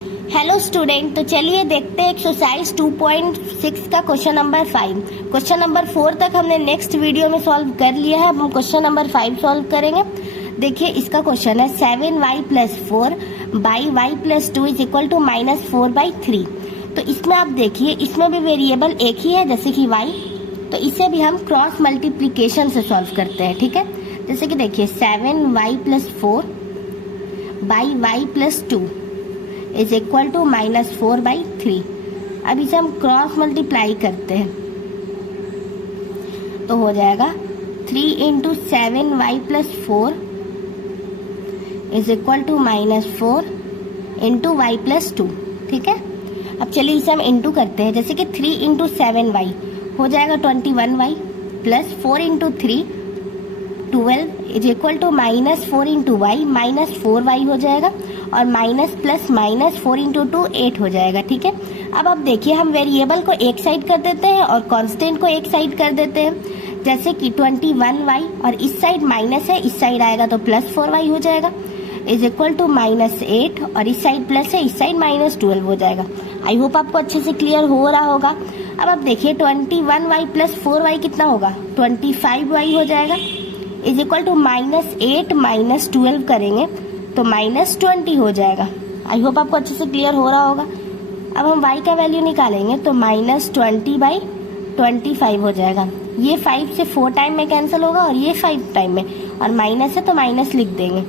Hello student, तो चलिए देखते हैं एक्सरसाइज 2.6 का क्वेश्चन नंबर 5। क्वेश्चन नंबर 4 तक हमने नेक्स्ट वीडियो में सॉल्व कर लिया है। अब हम क्वेश्चन नंबर 5 सॉल्व करेंगे। देखिए, इसका क्वेश्चन है 7y + 4 by y + 2 is equal to -4/3। तो इसमें आप देखिए, इसमें भी वेरिएबल एक ही है जैसे कि y, तो इसे भी हम क्रॉस मल्टीप्लीकेशन से सॉल्व करते हैं। ठीक है, जैसे कि देखिए 7y + 4 by y + 2 is equal to -4/3। अब इसे हम क्रॉस मल्टीप्लाई करते हैं तो हो जाएगा 3 × 7y + 4 is equal to -4 × y + 2। ठीक है, अब चलिए इसे हम इंटू करते हैं। जैसे कि 3 × 7y हो जाएगा 21y + 4 × 3 12 is equal to -4 × y -4y हो जाएगा, और माइनस प्लस माइनस 4 × 2 8 हो जाएगा। ठीक है, अब आप देखिए, हम वेरिएबल को एक साइड कर देते हैं और कांस्टेंट को एक साइड कर देते हैं। जैसे कि 21y और इस साइड माइनस है, इस साइड आएगा तो +4y हो जाएगा, इज इक्वल टू -8, और इस साइड प्लस है, इस साइड -12 हो जाएगा। आई होप आपको अच्छे से क्लियर हो रहा होगा। अब आप देखिए 21y + 4y कितना होगा, 25y हो जाएगा, इज इक्वल टू -8 - 12 करेंगे तो -20 हो जाएगा। आई होप आपको अच्छे से क्लियर हो रहा होगा। अब हम y का वैल्यू निकालेंगे तो -20/25 हो जाएगा। ये 5 से 4 टाइम में कैंसिल होगा और ये 5 टाइम में, और माइनस है तो माइनस लिख देंगे,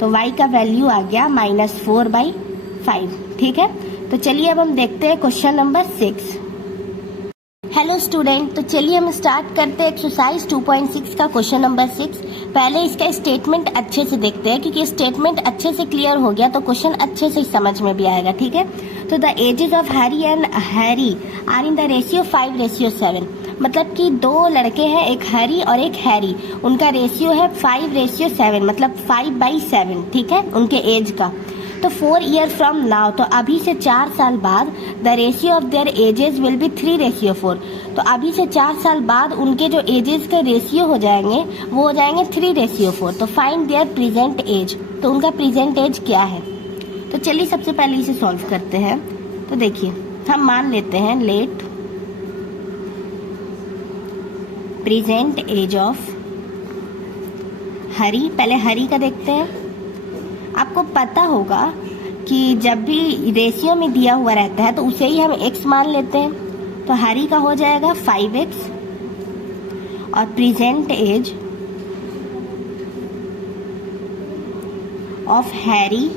तो y का वैल्यू आ गया -4/5। ठीक है, तो चलिए अब हम देखते हैं क्वेश्चन नंबर 6। हेलो स्टूडेंट, तो चलिए हम स्टार्ट करते हैं एक्सरसाइज 2.6 का क्वेश्चन नंबर 6। पहले इसका स्टेटमेंट अच्छे से देखते हैं, क्योंकि स्टेटमेंट अच्छे से क्लियर हो गया तो क्वेश्चन अच्छे से समझ में भी आएगा। ठीक है, तो the ages of Harry and Harry are in the ratio 5:7। मतलब कि दो लड़के हैं, एक हैरी और एक हैरी, उनका रेशियो है 5:7, मतलब 5/7। ठीक है, उनके एज का। तो 4 ईयर फ्रॉम नाउ, तो अभी से 4 साल बाद the ratio of their edges will be 3:4। तो अभी से 4 साल बाद उनके जो एजेस के रेशियो हो जाएंगे वो हो जाएंगे 3:4। तो फाइंड देयर प्रेजेंट एज, तो उनका प्रेजेंट एज क्या है। तो चलिए सबसे पहले इसे सॉल्व करते हैं। तो देखिए, हम मान लेते हैं लेट प्रेजेंट एज ऑफ हरी। पहले हरी का देखते हैं। आपको पता होगा कि जब भी रेशियो में दिया हुआ रहता है तो उसे ही हम x मान लेते हैं। तो हरी का हो जाएगा 5x और प्रेजेंट एज ऑफ हैरी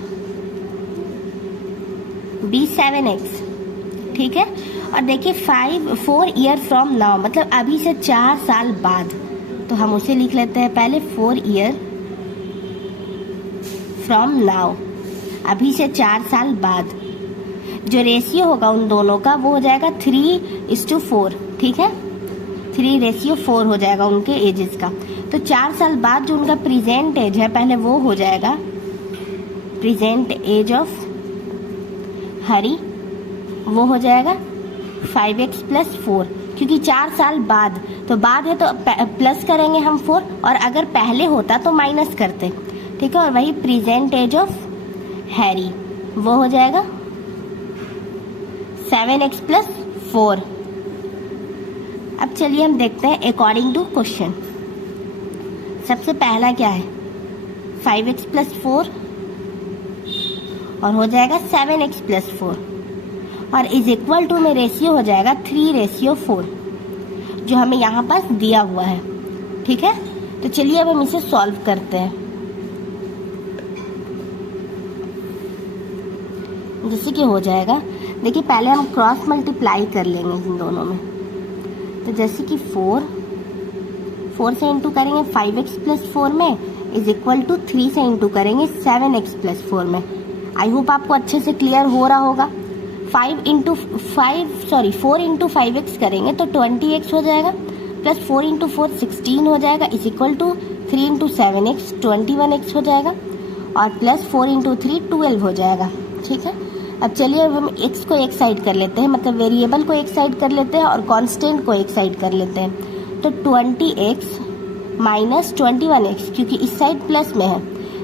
भी 7x। ठीक है, और देखिए 4 ईयर फ्रॉम नाउ, मतलब अभी से 4 साल बाद, तो हम उसे लिख लेते हैं पहले 4 ईयर फ्रॉम नाउ, अभी से 4 साल बाद। जो रेशियो होगा उन दोनों का वो हो जाएगा 3:4। ठीक है, 3:4 हो जाएगा उनके एजेस का। तो 4 साल बाद जो उनका प्रेजेंट एज है, पहले वो हो जाएगा प्रेजेंट एज ऑफ हरी, वो हो जाएगा 5x + 4, क्योंकि 4 साल बाद, तो बाद है तो प्लस करेंगे हम 4, और अगर पहले होता तो माइनस करते। ठीक है, और वही प्रेजेंट एज ऑफ हैरी वो हो जाएगा 7x + 4। अब चलिए हम देखते हैं अकॉर्डिंग टू क्वेश्चन। सबसे पहला क्या है, 5x + 4 और हो जाएगा 7x + 4, और इज इक्वल टू में रेशियो हो जाएगा 3:4, जो हमें यहाँ पास दिया हुआ है। ठीक है, तो चलिए अब हम इसे सॉल्व करते हैं। जैसे कि हो जाएगा, देखिए पहले हम क्रॉस मल्टीप्लाई कर लेंगे इन दोनों में। तो जैसे कि 4 से इंटू करेंगे 5x + 4 में, इज इक्वल टू 3 से इंटू करेंगे 7x + 4 में। आई होप आपको अच्छे से क्लियर हो रहा होगा। 4 × 5x करेंगे तो 20x हो जाएगा, प्लस 4 × 4 16 हो जाएगा, is equal to 3 × 7x 21x हो जाएगा, और प्लस 4 × 3 12 हो जाएगा। ठीक है, अब चलिए अब हम x को एक साइड कर लेते हैं, मतलब वेरिएबल को एक साइड कर लेते हैं और कांस्टेंट को एक साइड कर लेते हैं। तो 20x - 21x, क्योंकि इस साइड प्लस में है,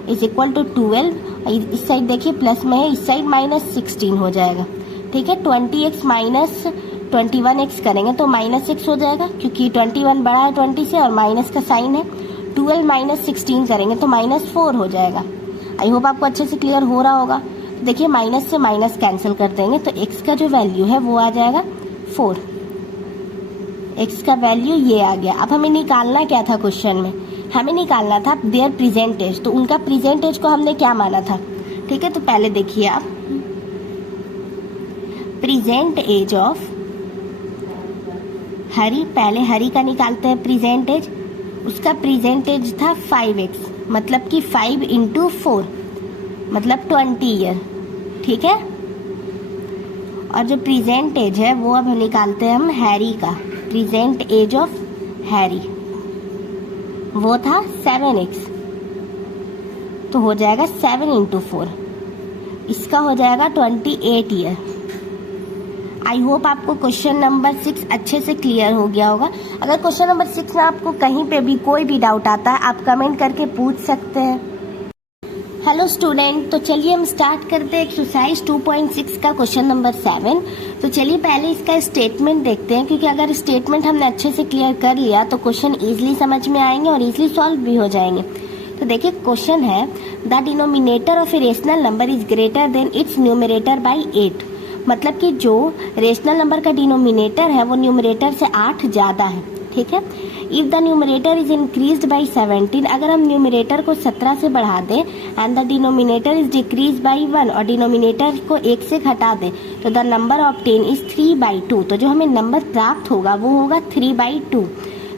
इज इक्वल टू 12, इस साइड देखिए प्लस में है, इस साइड -16 हो जाएगा। ठीक है, 20x माइनस 21x करेंगे तो -6 हो जाएगा, क्योंकि 21 बड़ा है 20 से और माइनस का साइन है। 12 माइनस 16 करेंगे तो -4 हो जाएगा। आई होप आपको अच्छे से क्लियर हो रहा होगा। तो देखिए माइनस से माइनस कैंसिल कर देंगे तो x का जो वैल्यू है वो आ जाएगा 4। x का वैल्यू ये आ गया। अब हमें निकालना क्या था क्वेश्चन में, हमें निकालना था देयर प्रेजेंट एज। तो उनका प्रेजेंट एज को हमने क्या माना था। ठीक है, तो पहले देखिए आप, प्रेजेंट एज ऑफ हरी, पहले हरी का निकालते हैं प्रेजेंट एज। उसका प्रेजेंट एज था 5x, मतलब कि 5 × 4 मतलब 20 ईयर। ठीक है, और जो प्रेजेंट एज है वो अब निकालते हैं हम हैरी का। प्रेजेंट एज ऑफ हैरी वो था 7x, तो हो जाएगा 7 × 4, इसका हो जाएगा 28 ईयर। आई होप आपको क्वेश्चन नंबर 6 अच्छे से क्लियर हो गया होगा। अगर क्वेश्चन नंबर 6 में आपको कहीं पे भी कोई भी डाउट आता है आप कमेंट करके पूछ सकते हैं। हेलो स्टूडेंट, तो चलिए हम स्टार्ट करते हैं एक्सरसाइज 2.6 का क्वेश्चन नंबर 7। तो चलिए पहले इसका स्टेटमेंट देखते हैं, क्योंकि अगर स्टेटमेंट हमने अच्छे से क्लियर कर लिया तो क्वेश्चन इजीली समझ में आएंगे और इजीली सॉल्व भी हो जाएंगे। तो देखिए क्वेश्चन है, the denominator of a rational number is greater than it's numerator by 8। मतलब कि जो रेशनल नंबर का डिनोमिनेटर है वो न्यूमरेटर से 8 ज़्यादा है। ठीक है, if the numerator is increased by 17, अगर हम न्यूमरेटर को 17 से बढ़ा दें, and the denominator is decrease by 1, और डिनोमिनेटर को 1 से घटा दें, तो द नंबर ऑब्टेन इज 3/2। तो जो हमें नंबर प्राप्त होगा वो होगा 3/2।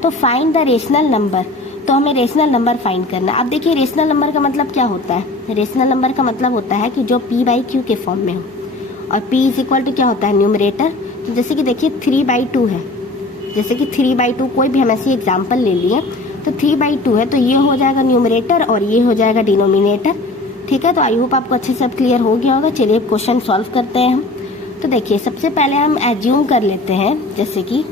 तो फाइंड द रेशनल नंबर, तो हमें रेशनल नंबर फाइंड करना। अब देखिए रेशनल नंबर का मतलब क्या होता है। रेशनल नंबर का मतलब होता है कि जो p/q के फॉर्म में हो, और p इज इक्वल टू क्या होता है, न्यूमरेटर। तो जैसे कि देखिए 3/2 है, जैसे कि 3/2 कोई भी हम ऐसी एग्जाम्पल ले लिए तो 3/2 है, तो ये हो जाएगा न्यूमरेटर और ये हो जाएगा डिनोमिनेटर। ठीक है, तो आई होप आपको अच्छे से अब क्लियर हो गया होगा। चलिए क्वेश्चन सॉल्व करते हैं हम। तो देखिए सबसे पहले हम एज्यूम कर लेते हैं, जैसे कि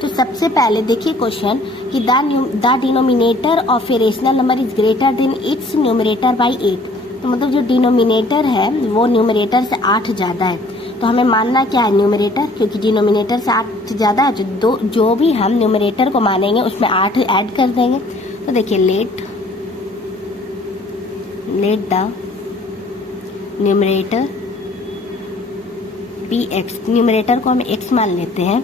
तो सबसे पहले देखिए क्वेश्चन कि the denominator of a rational number is greater than it's numerator by 8। तो मतलब जो डिनोमिनेटर है वो न्यूमरेटर से 8 ज़्यादा है। तो हमें मानना क्या है, न्यूमरेटर, क्योंकि डिनोमिनेटर से 8 ज़्यादा है तो जो भी हम न्यूमरेटर को मानेंगे उसमें 8 ऐड कर देंगे। तो देखिए let the numerator be x, numerator को हम x मान लेते हैं।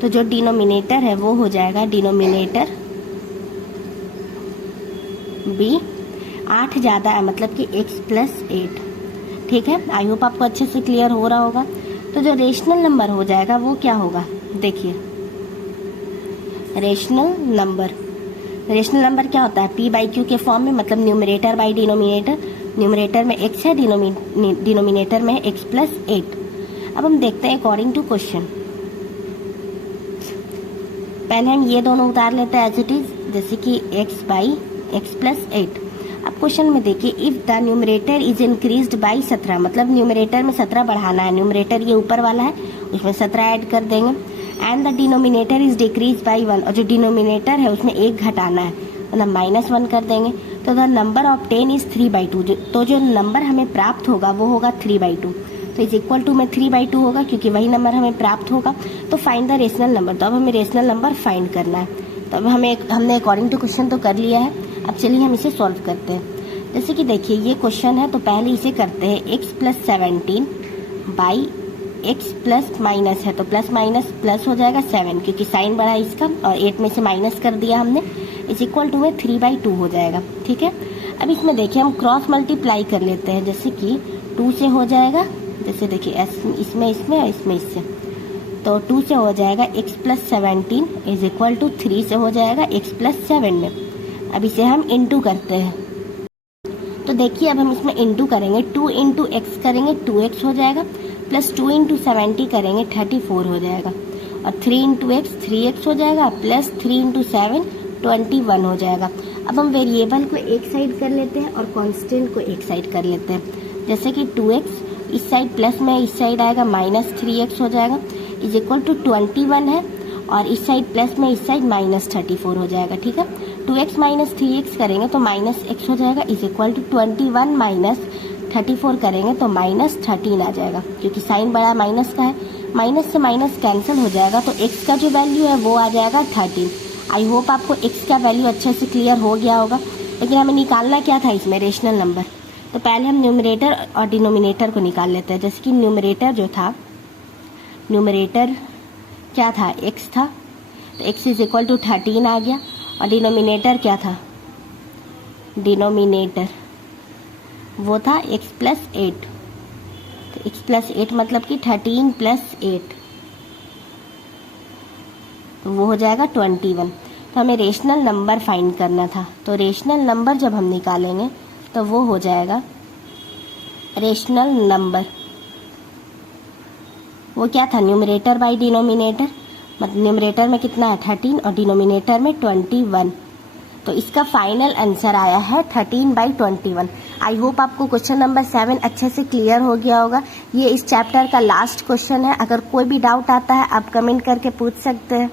तो जो डिनोमिनेटर है वो हो जाएगा डिनोमिनेटर b, 8 ज़्यादा है मतलब कि x + 8। ठीक है, आई होप आपको अच्छे से क्लियर हो रहा होगा। तो जो रेशनल नंबर हो जाएगा वो क्या होगा, देखिए रेशनल नंबर क्या होता है, p/q के फॉर्म में, मतलब न्यूमरेटर बाई डिनोमिनेटर। न्यूमरेटर में x है, डिनोमिनेटर में x + 8। अब हम देखते हैं अकॉर्डिंग टू क्वेश्चन। पहले हम ये दोनों उतार लेते हैं एज इट इज, जैसे कि x/x + 8। अब क्वेश्चन में देखिए, if the numerator is increased by 17, मतलब न्यूमरेटर में 17 बढ़ाना है। न्यूमरेटर ये ऊपर वाला है, उसमें 17 ऐड कर देंगे। And the denominator is decrease by 1, और जो डिनोमिनेटर है उसमें 1 घटाना है, मतलब -1 कर देंगे। तो द नंबर ऑब्टेन इज 3/2। तो जो नंबर हमें प्राप्त होगा वो होगा 3/2। तो इज इक्वल टू में 3/2 होगा, क्योंकि वही नंबर हमें प्राप्त होगा। तो फाइंड द रेशनल नंबर, तो अब हमें रेशनल नंबर फाइंड करना है। तो अब हमने अकॉर्डिंग टू क्वेश्चन तो कर लिया है। अब चलिए हम इसे सॉल्व करते हैं। जैसे कि देखिए ये क्वेश्चन है, तो पहले इसे करते हैं x + 17 by x plus minus है, तो प्लस माइनस प्लस हो जाएगा 7, क्योंकि साइन बढ़ा इसका और 8 में से माइनस कर दिया हमने, इज इक्वल टू में 3/2 हो जाएगा। ठीक है, अब इसमें देखिए हम क्रॉस मल्टीप्लाई कर लेते हैं, जैसे कि 2 से हो जाएगा, जैसे देखिए इसमें और इसमें इससे, तो 2 से हो जाएगा x + 17 इज इक्वल टू 3 से हो जाएगा x + 7 में। अब इसे हम इंटू करते हैं, तो देखिए अब हम इसमें इंटू करेंगे, 2 × x करेंगे 2x हो जाएगा, प्लस 2 × 70 करेंगे 34 हो जाएगा, और 3 × x 3x हो जाएगा, प्लस 3 × 7 21 हो जाएगा। अब हम वेरिएबल को एक साइड कर लेते हैं और कांस्टेंट को एक साइड कर लेते हैं, जैसे कि 2x इस साइड प्लस में इस साइड आएगा -3x हो जाएगा, इज इक्वल टू 21 है, और इस साइड प्लस में इस साइड -34 हो जाएगा। ठीक है, 2x माइनस 3x करेंगे तो माइनस x हो जाएगा, इज इक्वल टू 21 माइनस 34 करेंगे तो माइनस 13 आ जाएगा, क्योंकि साइन बड़ा माइनस का है, माइनस से माइनस कैंसिल हो जाएगा तो x का जो वैल्यू है वो आ जाएगा 13। आई होप आपको x का वैल्यू अच्छे से क्लियर हो गया होगा। लेकिन हमें निकालना क्या था इसमें, रेशनल नंबर। तो पहले हम न्यूमरेटर और डिनोमिनेटर को निकाल लेते हैं। जैसे कि न्यूमरेटर जो था, न्यूमरेटर क्या था, x था, तो x इज इक्वल टू 13 आ गया। और डिनोमिनेटर क्या था, डिनोमिनेटर वो था x प्लस 8, तो x प्लस 8 मतलब कि 13 प्लस 8, तो वो हो जाएगा 21। तो हमें रेशनल नंबर फाइंड करना था, तो रेशनल नंबर जब हम निकालेंगे तो वो हो जाएगा रेशनल नंबर, वो क्या था, न्यूमरेटर बाई डिनोमिनेटर। मतलब न्यूमरेटर में कितना है 13 और डिनोमिनेटर में 21, तो इसका फाइनल आंसर आया है 13/21। आई होप आपको क्वेश्चन नंबर 7 अच्छे से क्लियर हो गया होगा। ये इस चैप्टर का लास्ट क्वेश्चन है। अगर कोई भी डाउट आता है आप कमेंट करके पूछ सकते हैं।